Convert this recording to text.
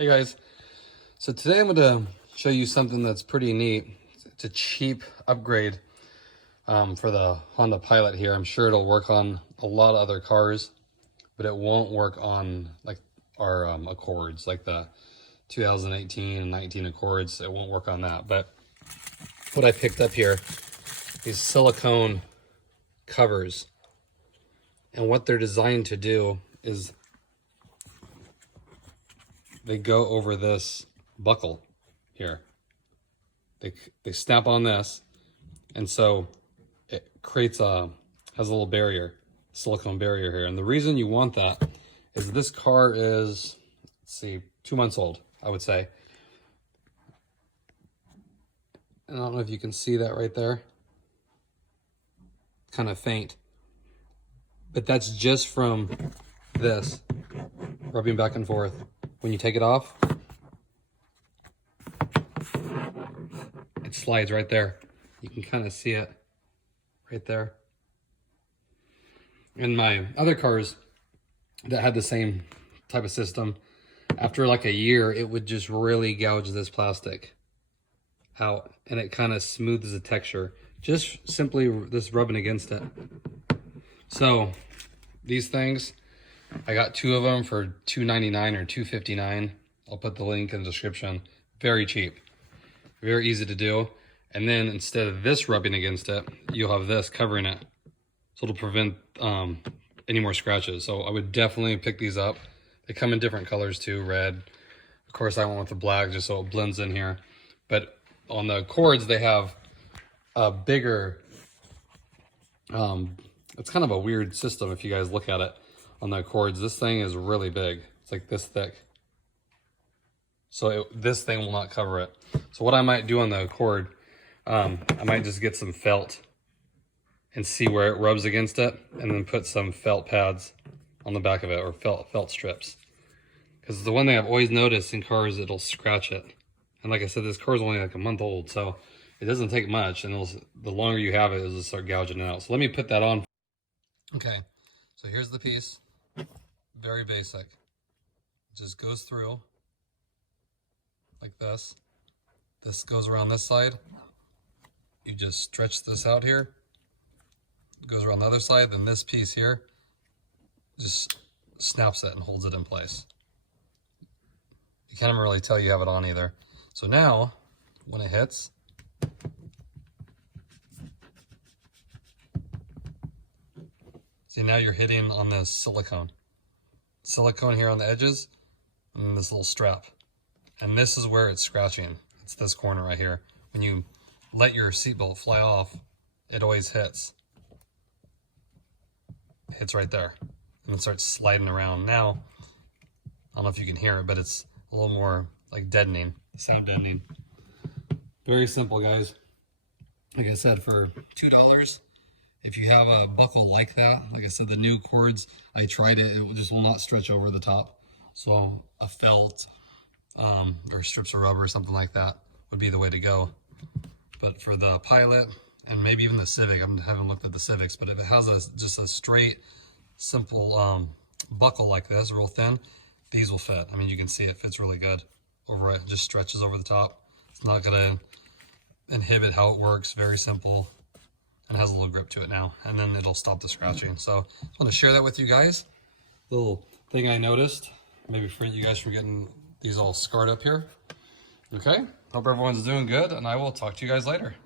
Hey guys, so today I'm going to show you something that's pretty neat. It's a cheap upgrade for the Honda Pilot here. I'm sure it'll work on a lot of other cars, but it won't work on like our Accords, like the 2018 and 19 Accords. It won't work on that. But what I picked up here, these silicone covers, and what they're designed to do is they go over this buckle here. They snap on this, and so it creates has a little barrier, silicone barrier here. And the reason you want that is this car is, let's see, 2 months old, I would say. I don't know if you can see that right there. Kind of faint. But that's just from this rubbing back and forth. When you take it off, it slides right there. You can kind of see it right there. In my other cars that had the same type of system, after like a year, it would just really gouge this plastic out, and it kind of smooths the texture. Just simply this rubbing against it. So these things, I got 2 of them for $2.99 or $2.59. I'll put the link in the description. Very cheap, very easy to do. And then instead of this rubbing against it, you'll have this covering it, so it'll prevent any more scratches. So I would definitely pick these up. They come in different colors too, red. Of course, I went with the black just so it blends in here. But on the Accords, they have a bigger. It's kind of a weird system if you guys look at it. On the Accords, this thing is really big. It's like this thick. So this thing will not cover it. So what I might do on the Accord, I might just get some felt and see where it rubs against it, and then put some felt pads on the back of it, or felt strips. Because the one thing I've always noticed in cars, it'll scratch it. And like I said, this car is only like a month old, so it doesn't take much, and the longer you have it, it'll just start gouging it out. So let me put that on. Okay, so here's the piece. Very basic. It just goes through like this. This goes around this side. You just stretch this out here. It goes around the other side. Then this piece here just snaps it and holds it in place. You can't even really tell you have it on either. So now, when it hits, see, now you're hitting on this silicone here on the edges, and this little strap. And this is where it's scratching. It's this corner right here. When you let your seatbelt fly off, it always hits. It hits right there. And it starts sliding around. Now, I don't know if you can hear it, but it's a little more like deadening, sound deadening. Very simple, guys. Like I said, for $2, if you have a buckle like that, like I said, the new Accords, I tried it, it just will not stretch over the top. So a felt or strips of rubber or something like that would be the way to go. But for the Pilot, and maybe even the Civic, I haven't looked at the Civics, but if it has just a straight, simple buckle like this, real thin, these will fit. I mean, you can see it fits really good over it. Just stretches over the top. It's not gonna inhibit how it works. Very simple. And has a little grip to it now, and then it'll stop the scratching. So I just want to share that with you guys. Little thing I noticed, maybe prevent you guys from getting these all scarred up here. Okay, hope everyone's doing good, and I will talk to you guys later.